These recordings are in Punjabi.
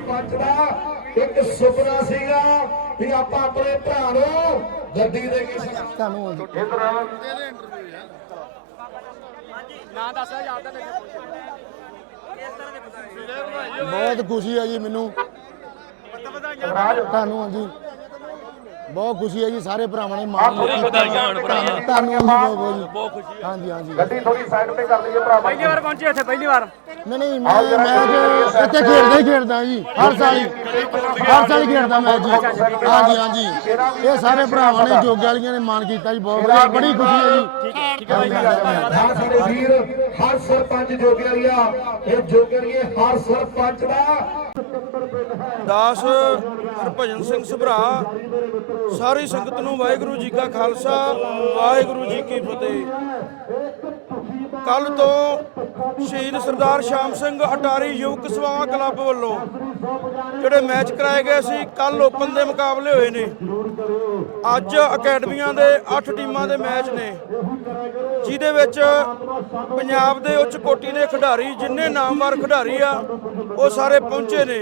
ਸਰਪੰਚ ਦਾ ਇੱਕ ਸੁਪਨਾ ਸੀਗਾ ਵੀ ਆਪਾਂ ਆਪਣੇ ਭਰਾ ਨੂੰ ਗੱਡੀ ਦੇ ਕੇ ਤੁਹਾਨੂੰ ਨਾਂ ਦੱਸ ਤਾਂ ਲੱਗੇ ਬਹੁਤ ਖੁਸ਼ੀ ਹੈ ਜੀ ਮੈਨੂੰ ਤੁਹਾਨੂੰ ਹਾਂਜੀ ਬਹੁਤ ਖੁਸ਼ੀ ਹੈ ਜੀ ਸਾਰੇ ਭਰਾਵਾਂ ਨੇ ਮਾਣ ਵਧਾਈਆਂ ਹੋਣ ਹਾਂਜੀ ਬਹੁਤ ਬਹੁਤ ਜੀ ਬਹੁਤ ਖੁਸ਼ੀ ਹਾਂਜੀ ਹਾਂਜੀ। ਗੱਡੀ ਥੋੜੀ ਸਾਈਡ ਤੇ ਕਰ ਲਈਏ ਭਰਾ ਪਹਿਲੀ ਵਾਰ ਪਹੁੰਚੇ ਇੱਥੇ ਪਹਿਲੀ ਵਾਰ। ਨਹੀਂ ਨਹੀਂ ਮੈਂ ਮੈਚ ਇੱਥੇ ਖੇਡਦਾ ਹੀ ਖੇਡਦਾ ਜੀ ਹਰ ਸਾਲ ਹੀ। ਹਰ ਸਾਲ ਹੀ ਖੇਡਦਾ ਮੈਚ ਜੀ। ਹਾਂਜੀ ਹਾਂਜੀ। ਇਹ ਸਾਰੇ ਭਰਾਵਾਂ ਨੇ ਜੋਗੇ ਵਾਲੀਆਂ ਨੇ ਮਾਣ ਕੀਤਾ ਜੀ ਬਹੁਤ ਵਧੀਆ ਬੜੀ ਖੁਸ਼ੀ ਹੈ ਜੀ। ਠੀਕ ਹੈ ਬਾਈ ਹਾਂ ਸਾਡੇ ਵੀਰ ਹਰ ਸਰਪੰਚ ਜੋਗਿਆਰੀਆ ਇਹ ਜੋਗਿਆਰੀਏ ਹਰ ਸਰਪੰਚ ਦਾ। ਦਾਸ ਹਰਭਜਨ ਸਿੰਘ ਸਭਰਾ, ਸਾਰੀ ਸੰਗਤ ਨੂੰ ਵਾਹਿਗੁਰੂ ਜੀ ਕਾ ਖਾਲਸਾ, ਵਾਹਿਗੁਰੂ ਜੀ ਕੀ ਫਤਿਹ। ਕੱਲ ਤੋਂ ਸ਼ਹੀਦ ਸਰਦਾਰ ਸ਼ਾਮ ਸਿੰਘ ਅਟਾਰੀ ਯੁਵਕ ਸਭਾ ਕਲੱਬ ਵੱਲੋਂ ਜਿਹੜੇ ਮੈਚ ਕਰਾਏ ਗਏ ਸੀ ਕੱਲ ਓਪਨ ਦੇ ਮੁਕਾਬਲੇ ਹੋਏ ਨੇ। ਅੱਜ ਅਕੈਡਮੀਆਂ ਦੇ 8 ਟੀਮਾਂ ਦੇ ਮੈਚ ਨੇ, ਜਿਹਦੇ ਵਿੱਚ ਪੰਜਾਬ ਦੇ ਉੱਚ ਕੋਟੀ ਦੇ ਖਿਡਾਰੀ, ਜਿੰਨੇ ਨਾਮਵਰ ਖਿਡਾਰੀ ਆ ਉਹ ਸਾਰੇ ਪਹੁੰਚੇ ਨੇ।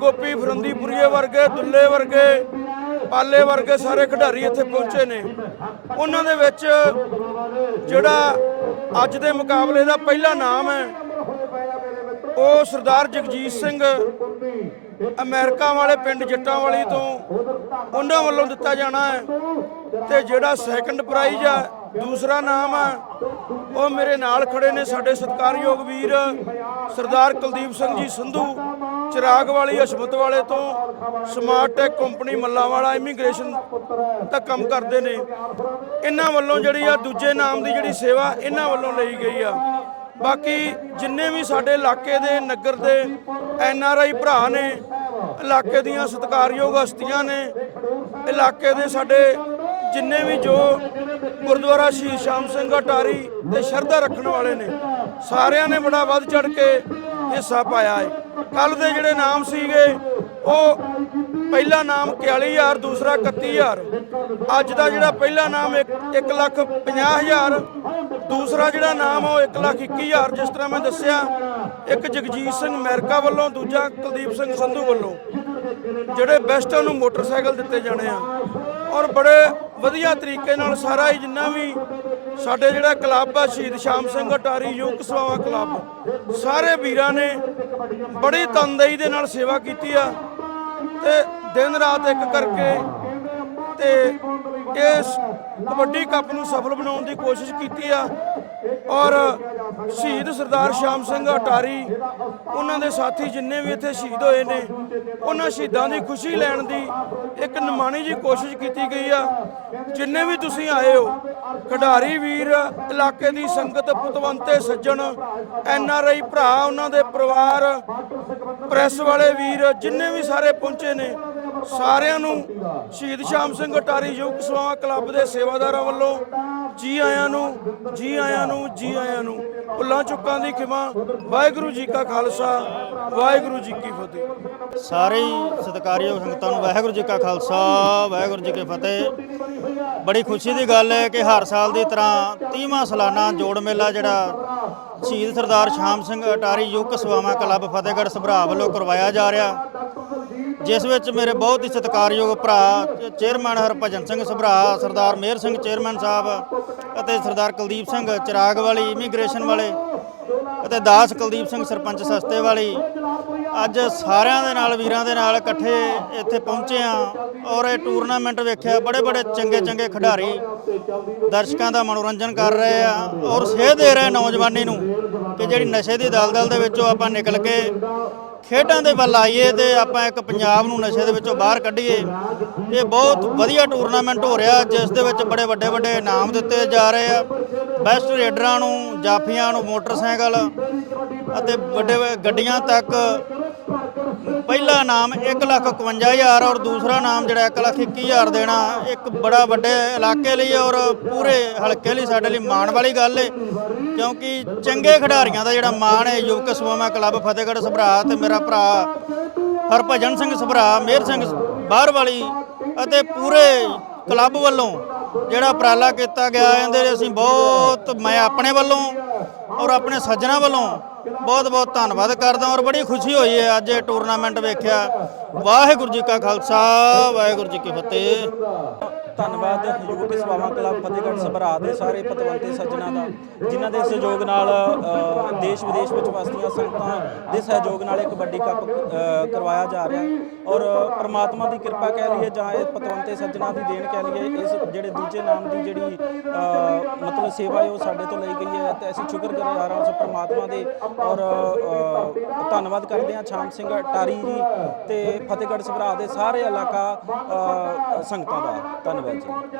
ਗੋਪੀ ਫਰੰਦੀਪੁਰੀਏ ਵਰਗੇ, ਦੁੱਲੇ ਵਰਗੇ, ਪਾਲੇ ਵਰਗੇ ਸਾਰੇ ਖਿਡਾਰੀ ਇੱਥੇ ਪਹੁੰਚੇ ਨੇ। ਉਹਨਾਂ ਦੇ ਵਿੱਚ ਜਿਹੜਾ ਅੱਜ ਦੇ ਮੁਕਾਬਲੇ ਦਾ ਪਹਿਲਾ ਨਾਮ ਹੈ, ਉਹ ਸਰਦਾਰ ਜਗਜੀਤ ਸਿੰਘ ਅਮਰੀਕਾ ਵਾਲੇ ਪਿੰਡ ਜੱਟਾਂ ਵਾਲੀ ਤੋਂ ਉਹਨਾਂ ਵੱਲੋਂ ਦਿੱਤਾ ਜਾਣਾ ਹੈ ਤੇ ਜਿਹੜਾ ਸੈਕੰਡ ਪ੍ਰਾਈਜ਼ ਆ ਦੂਸਰਾ ਨਾਮ ਆ, ਉਹ ਮੇਰੇ ਨਾਲ ਖੜੇ ਨੇ ਸਾਡੇ ਸਤਿਕਾਰਯੋਗ ਵੀਰ ਸਰਦਾਰ ਕੁਲਦੀਪ ਸਿੰਘ ਜੀ ਸੰਧੂ, ਚਿਰਾਗ ਵਾਲੀ, ਹਸ਼ਮਤ ਵਾਲੇ ਤੋਂ smart tech company Mallanwala immigration ਦਾ ਕੰਮ ਕਰਦੇ ਨੇ। ਇਹਨਾਂ ਵੱਲੋਂ ਜਿਹੜੀ ਆ ਦੂਜੇ ਨਾਮ ਦੀ ਜਿਹੜੀ ਸੇਵਾ ਇਹਨਾਂ ਵੱਲੋਂ ਲਈ ਗਈ ਆ। ਬਾਕੀ ਜਿੰਨੇ ਵੀ ਸਾਡੇ ਇਲਾਕੇ ਦੇ, ਨਗਰ ਦੇ ਐਨ ਆਰ ਆਈ ਭਰਾ ਨੇ, ਇਲਾਕੇ ਦੀਆਂ ਸਤਿਕਾਰਯੋਗ ਹਸਤੀਆਂ ਨੇ, ਇਲਾਕੇ ਦੇ ਸਾਡੇ ਜਿੰਨੇ ਵੀ ਜੋ ਗੁਰਦੁਆਰਾ ਸ਼ਹੀਦ ਸ਼ਾਮ ਸਿੰਘ ਅਟਾਰੀ ਤੇ ਸ਼ਰਧਾ ਰੱਖਣ ਵਾਲੇ ਨੇ, ਸਾਰਿਆਂ ਨੇ ਬੜਾ ਵੱਧ ਚੜ ਕੇ ਹਿੱਸਾ ਪਾਇਆ ਹੈ। ਕੱਲ ਦੇ ਜਿਹੜੇ ਨਾਮ ਸੀਗੇ, ਉਹ ਪਹਿਲਾ ਨਾਮ 41000 ਦੂਸਰਾ 31000 ਅੱਜ ਦਾ ਜਿਹੜਾ ਪਹਿਲਾ ਨਾਮ 1 ਲੱਖ 50000 ਦੂਸਰਾ ਜਿਹੜਾ ਨਾਮ ਉਹ 1 ਲੱਖ 21000 ਜਿਸ ਤਰ੍ਹਾਂ ਮੈਂ ਦੱਸਿਆ, ਇੱਕ ਜਗਜੀਤ ਸਿੰਘ ਅਮਰੀਕਾ ਵੱਲੋਂ, ਦੂਜਾ ਕੁਲਦੀਪ ਸਿੰਘ ਸੰਧੂ ਵੱਲੋਂ, ਜਿਹੜੇ ਬੈਸਟਾਂ ਨੂੰ ਮੋਟਰਸਾਈਕਲ ਦਿੱਤੇ ਜਾਣੇ ਆ। ਔਰ ਬੜੇ ਵਧੀਆ ਤਰੀਕੇ ਨਾਲ ਸਾਰਾ ਹੀ ਜਿੰਨਾ ਵੀ ਸਾਡੇ ਜਿਹੜਾ ਕਲੱਬ ਆ, ਸ਼ਹੀਦ ਸ਼ਾਮ ਸਿੰਘ ਅਟਾਰੀ ਯੁਵਕ ਸਭਾਵਾਂ ਕਲੱਬ, ਸਾਰੇ ਵੀਰਾਂ ਨੇ ਬੜੀ ਤਨਦੇਹੀ ਦੇ ਨਾਲ ਸੇਵਾ ਕੀਤੀ ਆ ਤੇ ਦਿਨ ਰਾਤ ਇੱਕ ਕਰਕੇ ਤੇ ਇਸ ਕਬੱਡੀ ਕੱਪ ਨੂੰ ਸਫਲ ਬਣਾਉਣ ਦੀ ਕੋਸ਼ਿਸ਼ ਕੀਤੀ ਆ। ਔਰ ਸ਼ਹੀਦ ਸਰਦਾਰ ਸ਼ਾਮ ਸਿੰਘ ਅਟਾਰੀ, ਉਹਨਾਂ ਦੇ ਸਾਥੀ ਜਿੰਨੇ ਵੀ ਇੱਥੇ ਸ਼ਹੀਦ ਹੋਏ ਨੇ, ਉਹਨਾਂ ਸ਼ਹੀਦਾਂ ਦੀ ਖੁਸ਼ੀ ਲੈਣ ਦੀ ਇੱਕ ਨਿਮਾਣੀ ਜੀ ਕੋਸ਼ਿਸ਼ ਕੀਤੀ ਗਈ ਆ। ਜਿੰਨੇ ਵੀ ਤੁਸੀਂ ਆਏ ਹੋ, ਖਿਡਾਰੀ ਵੀਰ, ਇਲਾਕੇ ਦੀ ਸੰਗਤ, ਪਤਵੰਤੇ, ਸੱਜਣ, ਐਨ ਆਰ ਆਈ ਭਰਾ, ਉਹਨਾਂ ਦੇ ਪਰਿਵਾਰ, ਪ੍ਰੈਸ ਵਾਲੇ ਵੀਰ, ਜਿੰਨੇ ਵੀ ਸਾਰੇ ਪਹੁੰਚੇ ਨੇ, ਸਾਰਿਆਂ ਨੂੰ ਸ਼ਹੀਦ ਸ਼ਾਮ ਸਿੰਘ ਅਟਾਰੀ ਯੁਵਕ ਸਭਾ ਕਲੱਬ ਦੇ ਸੇਵਾਦਾਰਾਂ ਵੱਲੋਂ ਜੀ ਆਇਆਂ ਨੂੰ, ਜੀ ਆਇਆਂ ਨੂੰ, ਜੀ ਆਇਆਂ ਨੂੰ। ਭੁੱਲਾਂ ਚੁੱਕਾਂ ਦੀ ਖਿਮਾ। ਵਾਹਿਗੁਰੂ ਜੀ ਕਾ ਖਾਲਸਾ, ਵਾਹਿਗੁਰੂ ਜੀ ਕੀ ਫਤਿਹ। ਸਾਰੇ ਸਤਿਕਾਰਯੋਗ ਸੰਗਤਾਂ ਨੂੰ ਵਾਹਿਗੁਰੂ ਜੀ ਕਾ ਖਾਲਸਾ, ਵਾਹਿਗੁਰੂ ਜੀ ਕੀ ਫਤਿਹ। ਬੜੀ ਖੁਸ਼ੀ ਦੀ ਗੱਲ ਹੈ ਕਿ ਹਰ ਸਾਲ ਦੀ ਤਰ੍ਹਾਂ 30ਵਾਂ ਸਾਲਾਨਾ ਜੋੜ ਮੇਲਾ ਜਿਹੜਾ ਸ਼ਹੀਦ ਸਰਦਾਰ ਸ਼ਾਮ ਸਿੰਘ ਅਟਾਰੀ ਯੁਵਕ ਸਭਾਵਾਂ ਕਲੱਬ ਫਤਿਹਗੜ੍ਹ ਸਭਰਾ ਵੱਲੋਂ ਕਰਵਾਇਆ ਜਾ ਰਿਹਾ। ਜਿਸ ਵਿੱਚ ਮੇਰੇ ਬਹੁਤ ਹੀ ਸਤਿਕਾਰਯੋਗ ਭਰਾ, ਚੇਅਰਮੈਨ ਹਰਭਜਨ ਸਿੰਘ ਸਭਰਾ, ਸਰਦਾਰ ਮੇਹਰ ਸਿੰਘ ਚੇਅਰਮੈਨ ਸਾਹਿਬ ਅਤੇ ਸਰਦਾਰ ਕੁਲਦੀਪ ਸਿੰਘ ਚਿਰਾਗ ਵਾਲੀ, ਇਮੀਗ੍ਰੇਸ਼ਨ ਵਾਲੇ ਅਤੇ ਦਾਸ ਕੁਲਦੀਪ ਸਿੰਘ ਸਰਪੰਚ ਸਸਤੇ ਵਾਲੀ, ਅੱਜ ਸਾਰਿਆਂ ਦੇ ਨਾਲ, ਵੀਰਾਂ ਦੇ ਨਾਲ ਇਕੱਠੇ ਇੱਥੇ ਪਹੁੰਚੇ ਆ ਔਰ ਇਹ ਟੂਰਨਾਮੈਂਟ ਵੇਖਿਆ, ਬੜੇ ਬੜੇ ਚੰਗੇ ਚੰਗੇ ਖਿਡਾਰੀ ਦਰਸ਼ਕਾਂ ਦਾ ਮਨੋਰੰਜਨ ਕਰ ਰਹੇ ਆ ਔਰ ਸੇਧ ਦੇ ਰਹੇ ਨੌਜਵਾਨੀ ਨੂੰ ਕਿ ਜਿਹੜੀ ਨਸ਼ੇ ਦੀ ਦਲਦਲ ਦੇ ਵਿੱਚੋਂ ਆਪਾਂ ਨਿਕਲ ਕੇ ਖੇਡਾਂ ਦੇ ਵੱਲ ਆਈਏ ਤੇ ਆਪਾਂ ਇੱਕ ਪੰਜਾਬ ਨੂੰ ਨਸ਼ੇ ਦੇ ਵਿੱਚੋਂ ਬਾਹਰ ਕੱਢੀਏ, ਇਹ ਬਹੁਤ ਵਧੀਆ ਟੂਰਨਾਮੈਂਟ ਹੋ ਰਿਹਾ, ਜਿਸ ਦੇ ਵਿੱਚ ਬੜੇ ਵੱਡੇ ਵੱਡੇ ਇਨਾਮ ਦਿੱਤੇ ਜਾ ਰਹੇ ਆ। ਬੈਸਟ ਰੇਡਰਾਂ ਨੂੰ, ਜਾਫੀਆਂ ਨੂੰ, ਮੋਟਰਸਾਈਕਲ ਅਤੇ ਵੱਡੇ ਵੱਡੇ ਗੱਡੀਆਂ ਤੱਕ ਪਹਿਲਾ ਨਾਮ 151000 ਔਰ ਦੂਸਰਾ ਨਾਮ ਜਿਹੜਾ 121000 ਦੇਣਾ ਇੱਕ ਬੜਾ ਵੱਡੇ ਇਲਾਕੇ ਲਈ ਔਰ ਪੂਰੇ ਹਲਕੇ ਲਈ ਸਾਡੇ ਲਈ ਮਾਣ ਵਾਲੀ ਗੱਲ ਏ। ਕਿਉਂਕਿ ਚੰਗੇ ਖਿਡਾਰੀਆਂ ਦਾ ਜਿਹੜਾ ਮਾਣ ਹੈ ਯੁਵਕ ਸਭਾਵਾਂ ਕਲੱਬ ਫਤਿਹਗੜ੍ਹ ਸਭਰਾ ਤੇ ਮੇਰਾ ਭਰਾ ਹਰਭਜਨ ਸਿੰਘ ਸਭਰਾ, ਮੇਹਰ ਸਿੰਘ ਬਾਹਰ ਵਾਲੀ ਅਤੇ ਪੂਰੇ ਕਲੱਬ ਵੱਲੋਂ ਜਿਹੜਾ ਉਪਰਾਲਾ ਕੀਤਾ ਗਿਆ, ਇਹਦੇ ਲਈ ਅਸੀਂ ਬਹੁਤ, ਮੈਂ ਆਪਣੇ ਵੱਲੋਂ ਔਰ ਆਪਣੇ ਸੱਜਣਾ ਵੱਲੋਂ ਬਹੁਤ ਬਹੁਤ ਧੰਨਵਾਦ ਕਰਦਾ ਔਰ ਬੜੀ ਖੁਸ਼ੀ ਹੋਈ ਹੈ ਅੱਜ ਇਹ ਟੂਰਨਾਮੈਂਟ ਵੇਖਿਆ। ਵਾਹਿਗੁਰੂ ਜੀ ਕਾ ਖਾਲਸਾ, ਵਾਹਿਗੁਰੂ ਜੀ ਕੀ ਫਤਿਹ। ਧੰਨਵਾਦ ਯੂਵਕ ਸੇਵਾਵਾਂ ਕਲੱਬ ਫਤਿਹਗੜ੍ਹ ਸਭਰਾ ਦੇ ਸਾਰੇ ਪਤਵੰਤੇ ਸੱਜਣਾ ਦਾ, ਜਿਨ੍ਹਾਂ ਦੇ ਸਹਿਯੋਗ ਨਾਲ ਦੇਸ਼ ਵਿਦੇਸ਼ ਵਿੱਚ ਵਸਦੀਆਂ ਸੰਗਤਾਂ ਦੇ ਸਹਿਯੋਗ ਨਾਲ ਇਹ ਕਬੱਡੀ ਕੱਪ ਕਰਵਾਇਆ ਜਾ ਰਿਹਾ ਹੈ। ਔਰ ਪ੍ਰਮਾਤਮਾ ਦੀ ਕਿਰਪਾ ਕਹਿ ਲਈਏ ਜਾਂ ਇਹ ਪਤਵੰਤੇ ਸੱਜਣਾ ਦੀ ਦੇਣ ਕਹਿ ਲਈਏ, ਇਸ ਜਿਹੜੇ ਦੂਜੇ ਨਾਮ ਦੀ ਜਿਹੜੀ ਮਤਲਬ ਸੇਵਾ ਹੈ ਉਹ ਸਾਡੇ ਤੋਂ ਲਈ ਗਈ ਹੈ। ਤੇ ਅਸੀਂ ਸ਼ੁਕਰਗੁਜ਼ਾਰ ਹਾਂ ਉਸ ਪ੍ਰਮਾਤਮਾ ਦੇ ਔਰ ਅ, ਧੰਨਵਾਦ ਕਰਦੇ ਹਾਂ ਸ਼ਾਮ ਸਿੰਘ ਟਾਰੀ ਜੀ ਤੇ ਫਤਿਹਗੜ੍ਹ ਸਭਰਾ ਦੇ ਸਾਰੇ ਇਲਾਕਾ ਅ, ਸੰਗਤਾਂ ਦਾ। ਧੰਨਵਾਦ ਜੀ।